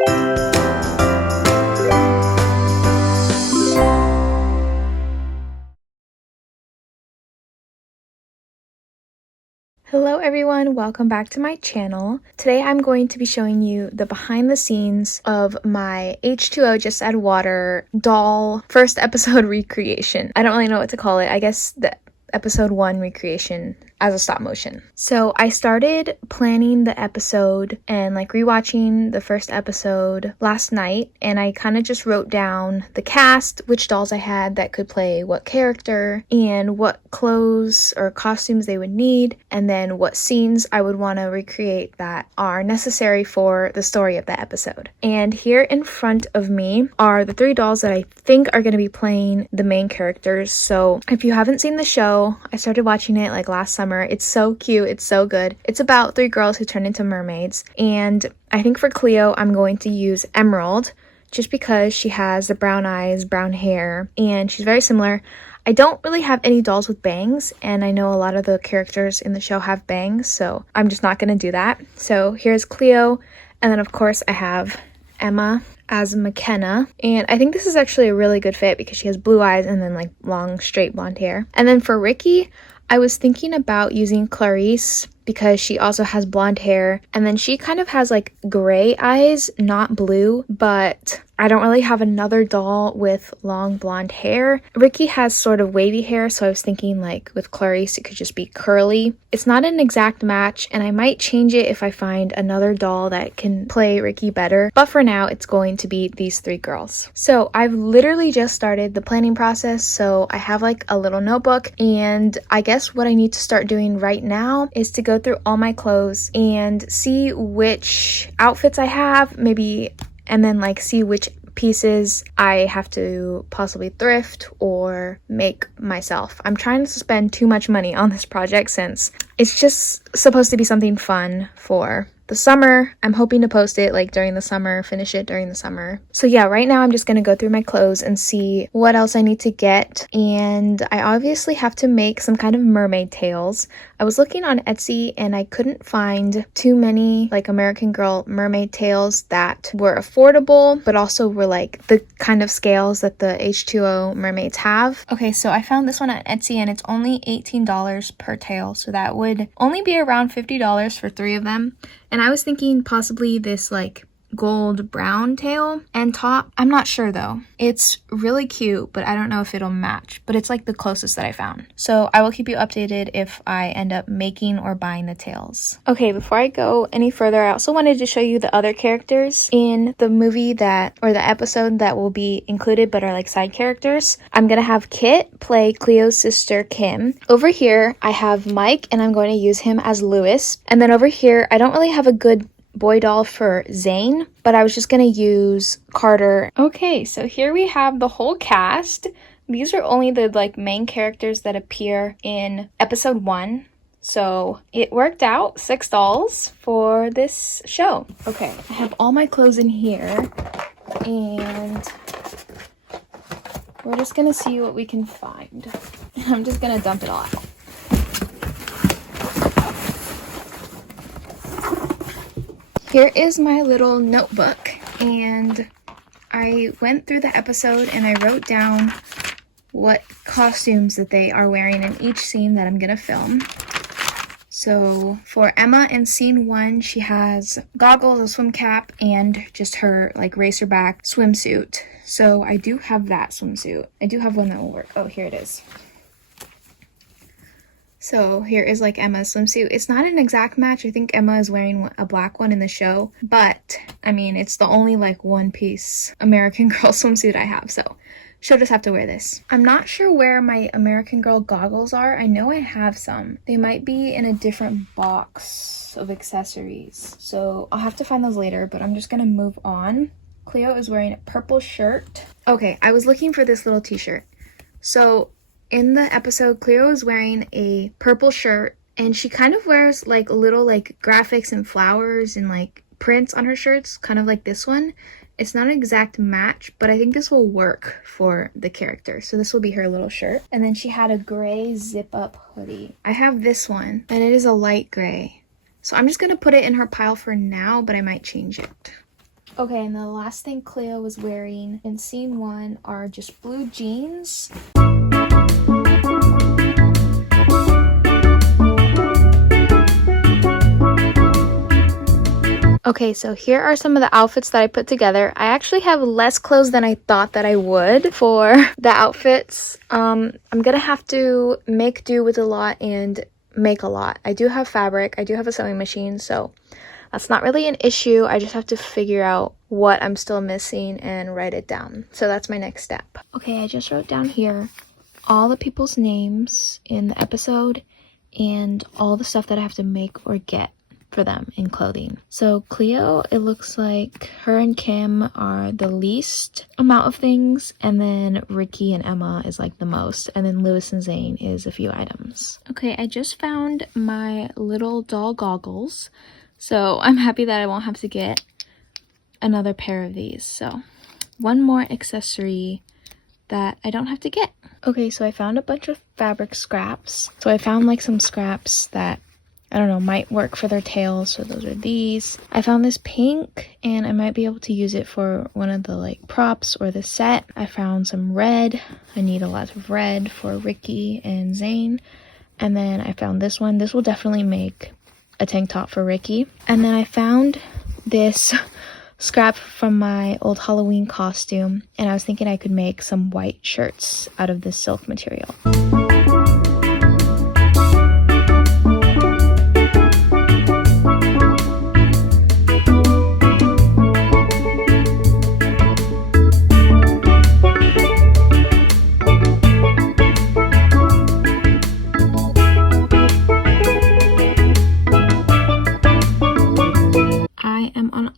Hello everyone, welcome back to my channel. Today I'm going to be showing you the behind the scenes of my H20 Just Add Water doll first episode recreation. I don't really know what to call it. I guess the episode 1 recreation as a stop motion. So I started planning the episode and like rewatching the first episode last night, and I kind of just wrote down the cast, which dolls I had that could play what character, and what clothes or costumes they would need, and then what scenes I would want to recreate that are necessary for the story of the episode. And here in front of me are the 3 dolls that I think are going to be playing the main characters. So if you haven't seen the show, I started watching it like last summer. It's so cute. It's so good. It's about 3 girls who turn into mermaids. And I think for Cleo, I'm going to use Emerald just because she has the brown eyes, brown hair, and she's very similar. I don't really have any dolls with bangs, and I know a lot of the characters in the show have bangs, so I'm just not going to do that. So here's Cleo, and then of course I have Emma as McKenna, and I think this is actually a really good fit because she has blue eyes and then like long straight blonde hair. And then for Ricky, I was thinking about using Clarice because she also has blonde hair, and then she kind of has like gray eyes, not blue, but I don't really have another doll with long blonde hair. Ricky has sort of wavy hair, so I was thinking like with Clarice it could just be curly. It's not an exact match, and I might change it if I find another doll that can play Ricky better, but for now it's going to be these 3 girls. So I've literally just started the planning process, so I have like a little notebook, and I guess what I need to start doing right now is to go through all my clothes and see which outfits I have, maybe, and then like see which pieces I have to possibly thrift or make myself. I'm trying to spend too much money on this project since it's just supposed to be something fun for the summer. I'm hoping to post it like during the summer, finish it during the summer. So yeah, right now I'm just gonna go through my clothes and see what else I need to get. And I obviously have to make some kind of mermaid tails. I was looking on Etsy and I couldn't find too many like American Girl mermaid tails that were affordable, but also were like the kind of scales that the H20 mermaids have. Okay, so I found this one on Etsy and it's only $18 per tail. So that would only be around $50 for 3 of them. And I was thinking possibly this like gold brown tail and top. I'm not sure though. It's really cute, but I don't know if it'll match, but it's like the closest that I found. So I will keep you updated if I end up making or buying the tails. Okay, before I go any further, I also wanted to show you the other characters in the movie or the episode that will be included but are like side characters. I'm gonna have Kit play Cleo's sister Kim. Over here I have Mike, and I'm going to use him as Lewis. And then over here I don't really have a good boy doll for Zane, but I was just gonna use Carter. Okay, so here we have the whole cast. These are only the like main characters that appear in episode 1. So it worked out, 6 dolls for this show. Okay, I have all my clothes in here, and we're just gonna see what we can find. I'm just gonna dump it all out. Here is my little notebook, and I went through the episode and I wrote down what costumes that they are wearing in each scene that I'm gonna film. So for Emma in scene 1, she has goggles, a swim cap, and just her like racerback swimsuit. So I do have that swimsuit. I do have one that will work. Oh, here it is. So here is like Emma's swimsuit. It's not an exact match. I think Emma is wearing a black one in the show, but I mean, it's the only like one-piece American Girl swimsuit I have, so she'll just have to wear this. I'm not sure where my American Girl goggles are. I know I have some. They might be in a different box of accessories, so I'll have to find those later, but I'm just gonna move on. Cleo is wearing a purple shirt. Okay, I was looking for this little t-shirt. So in the episode, Cleo is wearing a purple shirt, and she kind of wears like little like graphics and flowers and like prints on her shirts, kind of like this one. It's not an exact match, but I think this will work for the character. So this will be her little shirt. And then she had a gray zip-up hoodie. I have this one, and it is a light gray. So I'm just going to put it in her pile for now, but I might change it. Okay, and the last thing Cleo was wearing in scene 1 are just blue jeans. Okay, so here are some of the outfits that I put together. I actually have less clothes than I thought that I would for the outfits. I'm gonna have to make do with a lot and make a lot. I do have fabric, I do have a sewing machine, so that's not really an issue. I just have to figure out what I'm still missing and write it down. So that's my next step. Okay, I just wrote down here all the people's names in the episode and all the stuff that I have to make or get for them in clothing. So Cleo, it looks like her and Kim are the least amount of things, and then Ricky and Emma is like the most, and then Lewis and Zane is a few items. Okay, I just found my little doll goggles, so I'm happy that I won't have to get another pair of these. So one more accessory that I don't have to get. Okay, so I found a bunch of fabric scraps. So I found like some scraps that I don't know, might work for their tails, so those are these. I found this pink, and I might be able to use it for one of the like props or the set. I found some red. I need a lot of red for Ricky and Zane. And then I found this one. This will definitely make a tank top for Ricky. And then I found this scrap from my old Halloween costume, and I was thinking I could make some white shirts out of this silk material.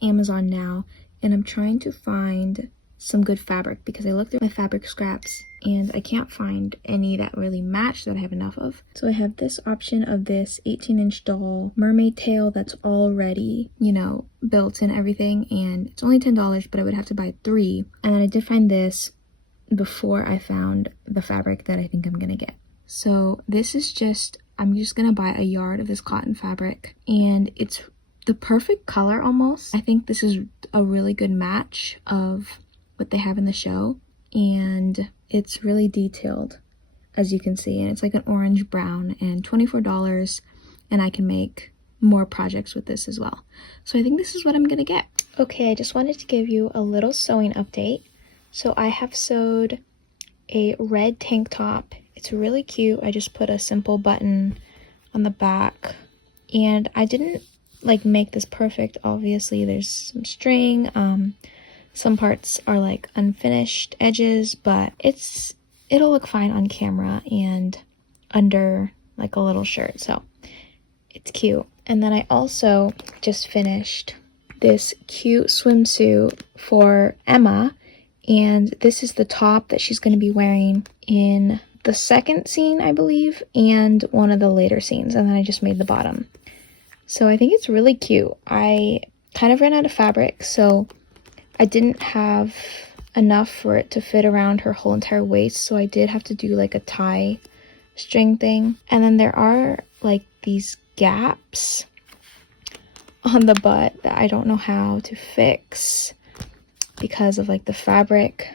Amazon now, and I'm trying to find some good fabric because I looked at my fabric scraps and I can't find any that really match that I have enough of. So I have this option of this 18-inch doll mermaid tail that's already, you know, built and everything, and it's only $10, but I would have to buy 3. And then I did find this before I found the fabric that I think I'm gonna get. So this is just, I'm just gonna buy a yard of this cotton fabric, and it's the perfect color almost. I think this is a really good match of what they have in the show, and it's really detailed, as you can see, and it's like an orange brown, and $24, and I can make more projects with this as well. So I think this is what I'm gonna get. Okay, I just wanted to give you a little sewing update. So I have sewed a red tank top. It's really cute. I just put a simple button on the back, and I didn't like make this perfect. Obviously there's some string, some parts are like unfinished edges, but it'll look fine on camera and under like a little shirt, so it's cute. And then I also just finished this cute swimsuit for Emma, and this is the top that she's going to be wearing in the second scene, I believe, and one of the later scenes, and then I just made the bottom. So I think it's really cute. I kind of ran out of fabric, so I didn't have enough for it to fit around her whole entire waist, so I did have to do like a tie string thing. And then there are like these gaps on the butt that I don't know how to fix because of like the fabric,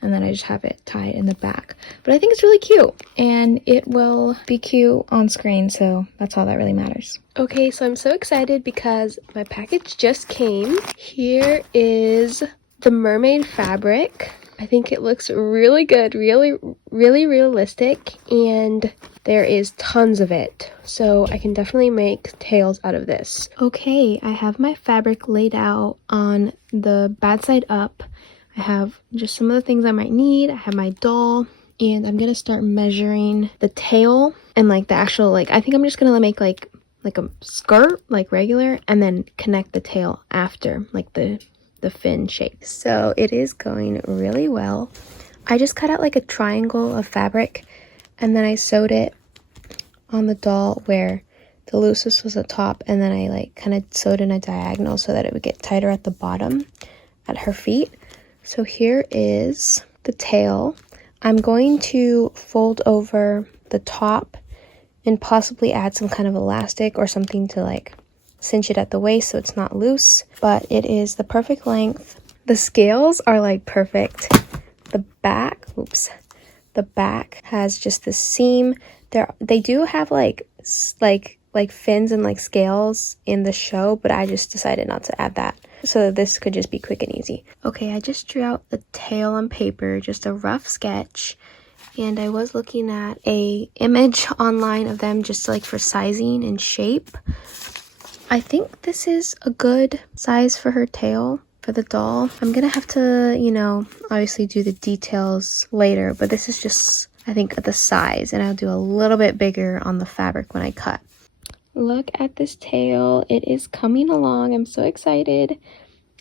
and then I just have it tied in the back. But I think it's really cute, and it will be cute on screen, so that's all that really matters. Okay, so I'm so excited because my package just came. Here is the mermaid fabric. I think it looks really good, really realistic, and there is tons of it, so I can definitely make tails out of this. Okay, I have my fabric laid out on the bad side up. I have just some of the things I might need. I have my doll, and I'm gonna start measuring the tail and like the actual, like, I think I'm just gonna make like a skirt, like regular, and then connect the tail after, like the fin shape. So it is going really well. I just cut out like a triangle of fabric, and then I sewed it on the doll where the loosest was the top, and then I like kind of sewed in a diagonal so that it would get tighter at the bottom at her feet. So here is the tail. I'm going to fold over the top and possibly add some kind of elastic or something to like cinch it at the waist so it's not loose, but it is the perfect length. The scales are like perfect. The back has just this seam. They do have like fins and like scales in the show, but I just decided not to add that. So this could just be quick and easy. Okay, I just drew out the tail on paper, just a rough sketch. And I was looking at a image online of them just like for sizing and shape. I think this is a good size for her tail for the doll. I'm gonna have to, obviously do the details later, but this is just, I think, the size, and I'll do a little bit bigger on the fabric when I cut. Look at this tail. It is coming along. I'm so excited.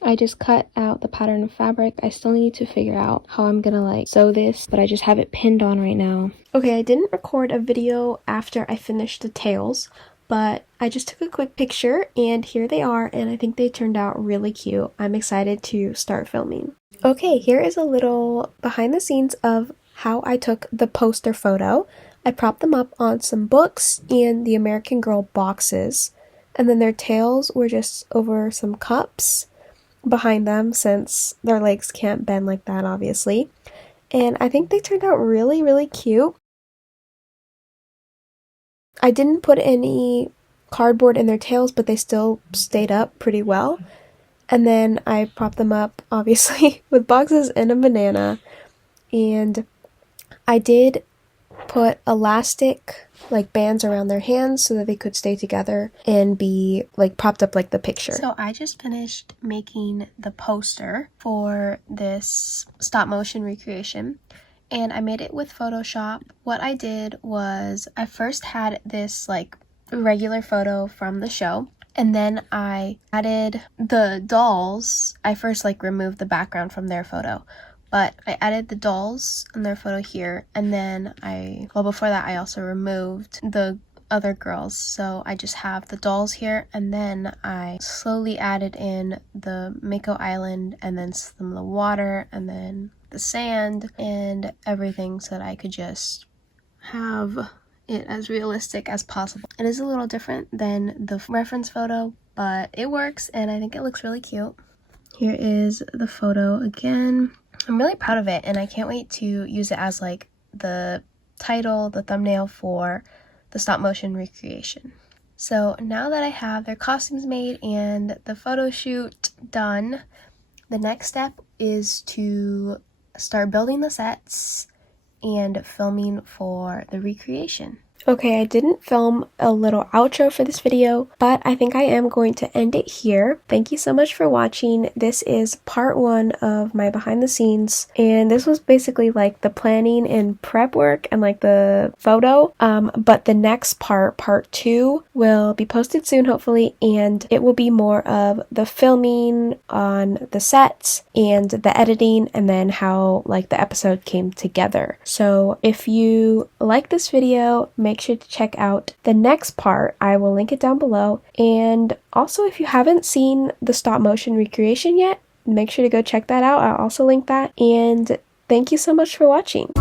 I just cut out the pattern of fabric. I still need to figure out how I'm gonna like sew this, but I just have it pinned on right now. Okay, I didn't record a video after I finished the tails, but I just took a quick picture and here they are, and I think they turned out really cute. I'm excited to start filming. Okay, here is a little behind the scenes of how I took the poster photo. I propped them up on some books and the American Girl boxes, and then their tails were just over some cups behind them since their legs can't bend like that, obviously. And I think they turned out really, really cute. I didn't put any cardboard in their tails, but they still stayed up pretty well. And then I propped them up, obviously, with boxes and a banana. And I did put elastic like bands around their hands so that they could stay together and be like propped up like the picture. So I just finished making the poster for this stop motion recreation, and I made it with Photoshop. What I did was I first had this like regular photo from the show, and then I added the dolls. I first like removed the background from their photo, but I added the dolls in their photo here, and then before that I also removed the other girls, so I just have the dolls here, and then I slowly added in the Mako Island, and then some of the water, and then the sand, and everything so that I could just have it as realistic as possible. It is a little different than the reference photo, but it works, and I think it looks really cute. Here is the photo again. I'm really proud of it, and I can't wait to use it as like the title, the thumbnail for the stop motion recreation. So now that I have their costumes made and the photo shoot done, the next step is to start building the sets and filming for the recreation. Okay, I didn't film a little outro for this video, but I think I am going to end it here. Thank you so much for watching. This is part 1 of my behind the scenes, and this was basically like the planning and prep work and like the photo, but the next part 2, will be posted soon hopefully, and it will be more of the filming on the sets and the editing, and then how like the episode came together. So if you like this video, make sure to check out the next part. I will link it down below. And also, if you haven't seen the stop motion recreation yet, make sure to go check that out. I'll also link that. And thank you so much for watching.